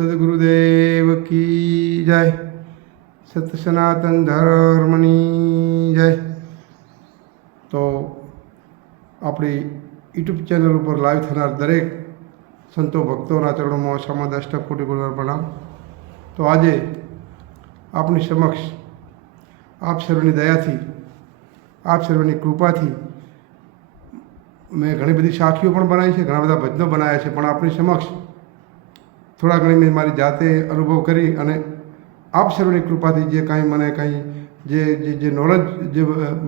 સદગુરુદેવ કી જય. સત સનાતન ધર્મની જય. તો આપણી યુટ્યુબ ચેનલ ઉપર લાઈવ થનાર દરેક સંતો ભક્તોના ચરણોમાં સમા દષ્ટક કોટી ગુણવાર પ્રણામ. તો આજે આપની સમક્ષ આપ સર્વની દયાથી, આપ સર્વની કૃપાથી મેં ઘણી બધી સાખીઓ પણ બનાવી છે, ઘણા બધા ભજનો બનાવ્યા છે, પણ આપની સમક્ષ થોડા ઘણી મેં મારી જાતે અનુભવ કરી અને આપ સર્વની કૃપાથી જે કાંઈ મને કાંઈ જે નોલેજ જે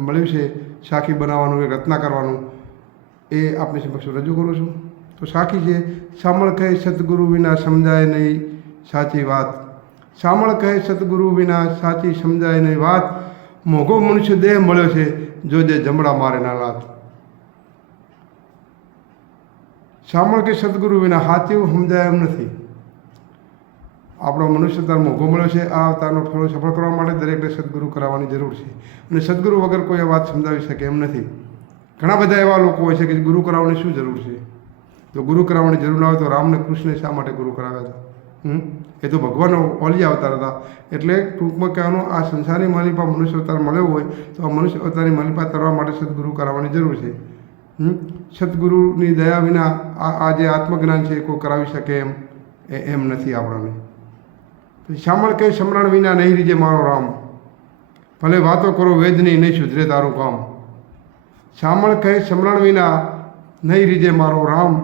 મળ્યું છે સાખી બનાવવાનું, એ રચના કરવાનું, એ આપની સમક્ષ રજૂ કરું છું. તો સાખી છે: સામળ કહે સદગુરુ વિના સમજાય નહીં સાચી વાત. સામળ કહે સદગુરુ વિના સાચી સમજાય નહીં વાત. મોઘો મનુષ્ય દેહ મળ્યો છે, જો જે જમણા મારે ના લાત. સામળ કે સદગુરુ વિના સાચું સમજાય એમ નથી. આપણો મનુષ્ય અવતાર મોઘો મળ્યો છે. આ અવતારનો ફળો સફળ કરવા માટે દરેકને સદગુરુ કરાવવાની જરૂર છે, અને સદગુરુ વગર કોઈ વાત સમજાવી શકે એમ નથી. ઘણા બધા એવા લોકો હોય છે કે ગુરુ કરાવવાની શું જરૂર છે? તો ગુરુ કરાવવાની જરૂર ના હોય તો રામને કૃષ્ણે શા માટે ગુરુ કરાવ્યા હતા? એ તો ભગવાનનો ઓલી અવતાર હતા. એટલે ટૂંકમાં કહેવાનું, આ સંસારની માલિપા મનુષ્ય અવતાર મળ્યો હોય તો આ મનુષ્ય અવતારની માલિપા તરવા માટે સદગુરુ કરાવવાની જરૂર છે. સદગુરુની દયા વિના આ જે આત્મજ્ઞાન છે એ કોઈ કરાવી શકે એમ નથી આપણને. સામળ કે સમરણ વિના નહીં રીજે મારો રામ. ભલે વાતો કરો વેદની, નહીં સુધરે તારું કામ. સામળ કહે સમરણ વિના નહીં રીજે મારો રામ.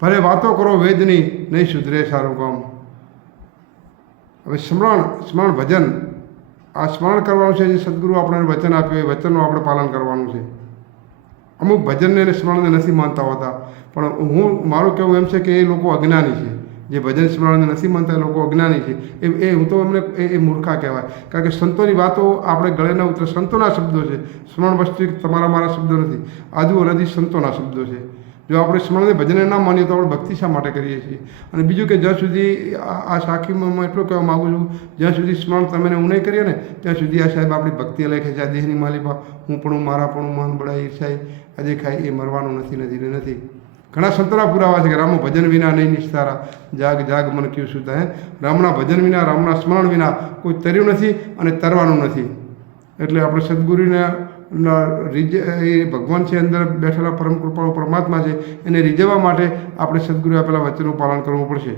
ભલે વાતો કરો વેદની, નહીં સુધરે સારું કામ. હવે સ્મરણ ભજન, આ સ્મરણ કરવાનું છે. જે સદગુરુ આપણને વચન આપ્યું એ વચનનું આપણે પાલન કરવાનું છે. અમુક ભજનને અને સ્મરણને નથી માનતા હોતા, પણ મારું કહેવું એમ છે કે એ લોકો અજ્ઞાની છે. જે ભજન સ્મરણને નથી માનતા એ લોકો અજ્ઞાની છે. હું તો એમને એ મૂર્ખા કહેવાય. કારણ કે સંતોની વાતો આપણે ગળે ન ઉતરે. સંતોના શબ્દો છે. સ્મરણ વસ્તુ તમારા મારા શબ્દો નથી, આદુ અનાદિ સંતોના શબ્દો છે. જો આપણે સ્મરણને ભજનને ના માનીએ તો આપણે ભક્તિ શા માટે કરીએ છીએ? અને બીજું કે જ્યાં સુધી આ સાખીમાં હું એટલું કહેવા માગું છું, જ્યાં સુધી સ્મરણ તમે હું નહીં કરીએ ને ત્યાં સુધી આ સાહેબ આપણી ભક્તિ લેખે છે. આ દેહની માલિપા હું પણ મારા પણ માન બળાય ઈર્ષાય આજે ખાય એ મરવાનું નથી. ઘણા સંતોના પુરાવા છે કે રામનું ભજન વિના નહીં નિસ્તારા. જાગ જાગ મન ક્યું સુતા. રામના ભજન વિના, રામના સ્મરણ વિના કોઈ તર્યું નથી અને તરવાનું નથી. એટલે આપણે સદગુરુના એ ભગવાન છે, અંદર બેઠેલા પરમ કૃપાળુ પરમાત્મા છે, એને રીઝવવા માટે આપણે સદગુરુ આપેલા વચનનું પાલન કરવું પડશે.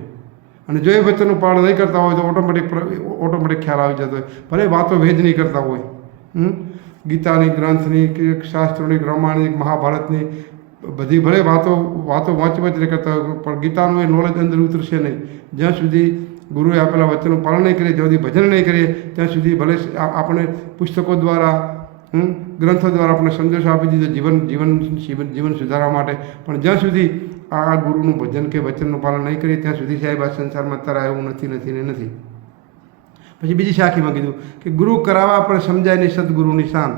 અને જો એ વચનનું પાલન નહીં કરતા હોય તો ઓટોમેટિક ખ્યાલ આવી જતો હોય. ભલે વાતો ભેદ નહીં કરતા હોય, ગીતાની, ગ્રંથની કે શાસ્ત્રોની, રામાયણની, મહાભારતની બધી ભલે વાતો વાંચી કરતા હોય, પણ ગીતાનું એ નોલેજ અંદર ઉતરશે નહીં જ્યાં સુધી ગુરુએ આપેલા વચનનું પાલન નહીં કરીએ, જ્યાં સુધી ભજન નહીં કરીએ ત્યાં સુધી. ભલે આપણે પુસ્તકો દ્વારા, ગ્રંથો દ્વારા આપણે સંદેશો આપી દીધો જીવન સુધારવા માટે, પણ જ્યાં સુધી આ ગુરુનું ભજન કે વચનનું પાલન નહીં કરીએ ત્યાં સુધી સાહેબ આ સંસારમાં તરાય એવું નથી. પછી બીજી સાખીમાં કીધું કે ગુરુ કરાવવા પણ સમજાય નહીં સદગુરુની શાન.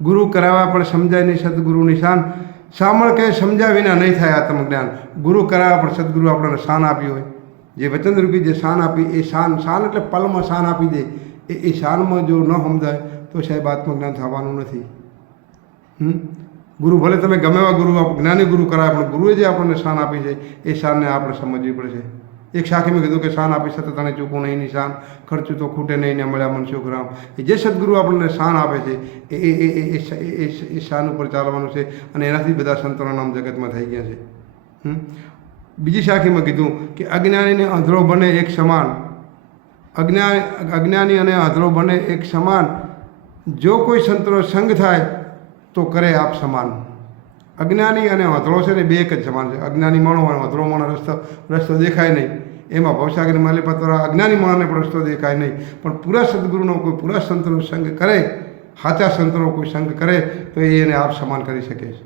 ગુરુ કરાવવા પણ સમજાય નહીં સદગુરુની શાન. સામળ કહે સમજ્યા વિના નહીં થાય આત્મજ્ઞાન. ગુરુ કરાવવા પણ સદગુરુ આપણને શાન આપી હોય, જે વચનરૂપી જે શાન આપી, એ શાન એટલે પલમાં શાન આપી દે. એ શાનમાં જો ન સમજાય તો સાહેબ આત્મજ્ઞાન થવાનું નથી. ગુરુ ભલે તમે ગમે એવા ગુરુ જ્ઞાની ગુરુ કરાવે, પણ ગુરુએ જે આપણને શાન આપી છે એ શાનને આપણે સમજવી પડશે. એક સાખીમાં કીધું કે શાન આપી સતત અને ચૂકવું નહીં નિશાન, ખર્ચું તો ખૂટે નહીં ને મળ્યા મનસુખ રામ. એ જે સદગુરુ આપણને શાન આપે છે એ શાન ઉપર ચાલવાનું છે, અને એનાથી બધા સંતોના નામ જગતમાં થઈ ગયા છે. બીજી સાખીમાં કીધું કે અજ્ઞાનીને અંધળો બને એક સમાન. અજ્ઞાની અને અંધળો બને એક સમાન. જો કોઈ સંતનો સંગ થાય તો કરે આપ સમાન. અજ્ઞાની અને અંધળો છે ને બે એક જ સમાન છે. અજ્ઞાની માણો અને અંધળો માણો રસ્તો દેખાય નહીં. એમાં ભવસાગરની માલિપા દ્વારા અજ્ઞાની માણસને પણ રસ્તો દેખાય નહીં. પણ પૂરા સદગુરુનો કોઈ પૂરા સંતનો સંગ કરે, સાચા સંતનો કોઈ સંગ કરે તો એને આપ સમાન કરી શકે છે.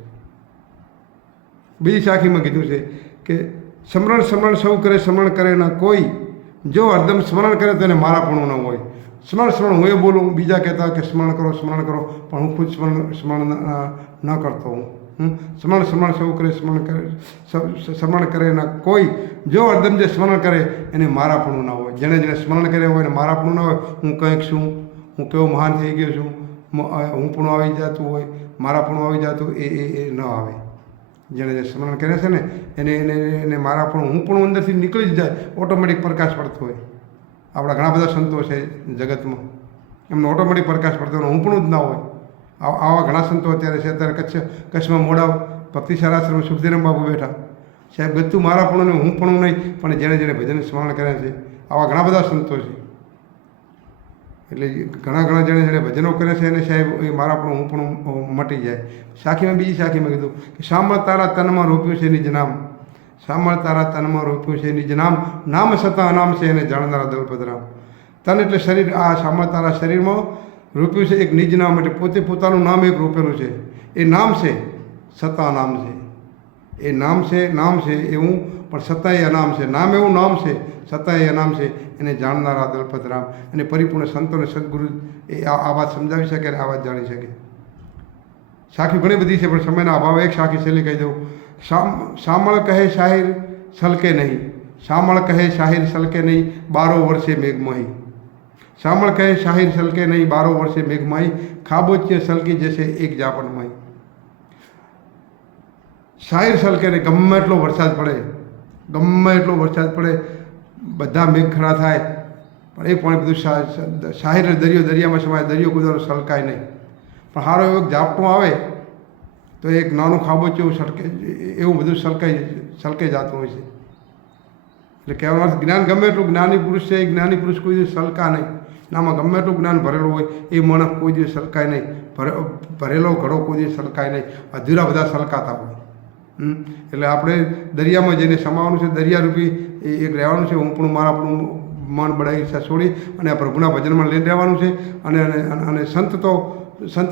બીજી સાખીમાં કીધું છે કે સ્મરણ સૌ કરે, સ્મરણ કરે ના કોઈ. જો હરદમ સ્મરણ કરે તો એને મારાપણું ન હોય. સ્મરણ હું એ બોલું, બીજા કહેતા કે સ્મરણ કરો, પણ હું ખુદ સ્મરણ ન કરતો હું. સ્મરણ સૌ કરે, સ્મરણ કરે ના કોઈ. જો હરદમ જે સ્મરણ કરે એને મારાપણું ના હોય. જેને સ્મરણ કરે હોય એને મારાપણું ના હોય. હું કંઈક છું, હું કેવો મહાન થઈ ગયો છું, હું પણ આવી જતું હોય, મારાપણું આવી જતું એ ન આવે. જેણે જે સ્મરણ કરે છે ને એને એને એને મારા પણ હું પણ અંદરથી નીકળી જ જાય, ઓટોમેટિક પ્રકાશ પડતો હોય. આપણા ઘણા બધા સંતો છે જગતમાં, એમનો ઓટોમેટિક પ્રકાશ પડતો હોય, હું પણ જ ના હોય. આવા ઘણા સંતો અત્યારે છે. અત્યારે કચ્છમાં મોડા ભક્તિસાર આશ્રમ સુખધીરામ બાબુ બેઠા સાહેબ, ગતું મારા પણ હું પણ નહીં, પણ જેણે જેણે ભજન સ્મરણ કર્યા છે આવા ઘણા બધા સંતો છે. એટલે ઘણા જેણે જેણે ભજનો કરે છે એને સાહેબ એ મારા પણ હું પણ મટી જાય. સાખીમાં બીજી સાખીમાં કીધું કે સાંભળ તારા તનમાં રોપ્યું છે નિજ નામ, સાંભળ તારા તનમાં રોપ્યું છે નિજ નામ, નામ સતા અનામ છે એને જાણનારા દલપતરામ. તન એટલે શરીર, આ સાંભળ તારા શરીરમાં રોપ્યું છે એક નિજ નામ, એટલે પોતે પોતાનું નામ એક રોપેલું છે. એ નામ છે સતા નામ છે, એ નામ છે એવું, પણ સતા એ અનામ છે. નામ એવું નામ છે, સતા એ અનામ છે, એને જાણનારા દલપતરામ. અને પરિપૂર્ણ સંતોને સદગુરુ એ આ વાત સમજાવી શકે અને આ વાત જાણી શકે. સાખી ઘણી બધી છે પણ સમયના અભાવે એક સાખી છેલ્લી કહી દઉં. શામળ કહે શાહિર સલકે નહીં, શામળ કહે શાહિર સલકે નહીં, 12 વર્ષે મેઘમાહી. શામળ કહે શાહિર સલકે નહીં, 12 વર્ષે મેઘમાહી, ખાબોચિયે સલકી જશે એક ઝાપટમાંય. શાહિર સલકે નહીં, ગમે એટલો વરસાદ પડે, બધા મેઘ ખડા થાય, પણ એ પાણી બધું શાહિર દરિયામાં સમાય, દરિયો કુદારો સલકાય નહીં. પણ સારો એવો ઝાપટું આવે તો એક નાનું ખાબોચિયું સલકે, એવું બધું સલકાઈ જતું હોય છે. એટલે કહેવાનો અર્થ, જ્ઞાન ગમે એટલું જ્ઞાની પુરુષ છે, એ જ્ઞાની પુરુષ કોઈ દિવસ સલકા નહીં. નામાં ગમે એટલું જ્ઞાન ભરેલું હોય એ માણસ કોઈ દિવસ સલકાય નહીં, ભરેલો ઘડો કોઈ દિવસ સલકાય નહીં. અધૂરા બધા સલકાતા હોય. એટલે આપણે દરિયામાં જઈને સમાવાનું છે, દરિયારૂપી એક રહેવાનું છે. હું પણ મારા પણ મન બળાઈ ઈચ્છા છોડી અને આ પ્રભુના ભજનમાં લઈને રહેવાનું છે. અને સંત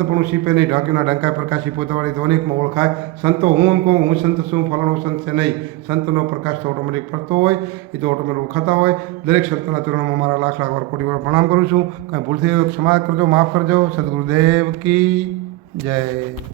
પણ શીપે નહીં, ઢાંકીના ડંકાય પ્રકાશી પોતાવાળી તો અનેકમાં ઓળખાય. સંતો હું એમ કહું હું સંત શું, ફલાણો સંત છે નહીં. સંતનો પ્રકાશ તો ઓટોમેટિક ફરતો હોય, એ તો ઓટોમેટિક ઓળખાતા હોય. દરેક સંતના ચરણોમાં મારા લાખ વાર કોટી વાર પ્રણામ કરું છું. કાંઈ ભૂલ થઈ ક્ષમા કરજો, માફ કરજો. સદગુરુદેવ કી જય.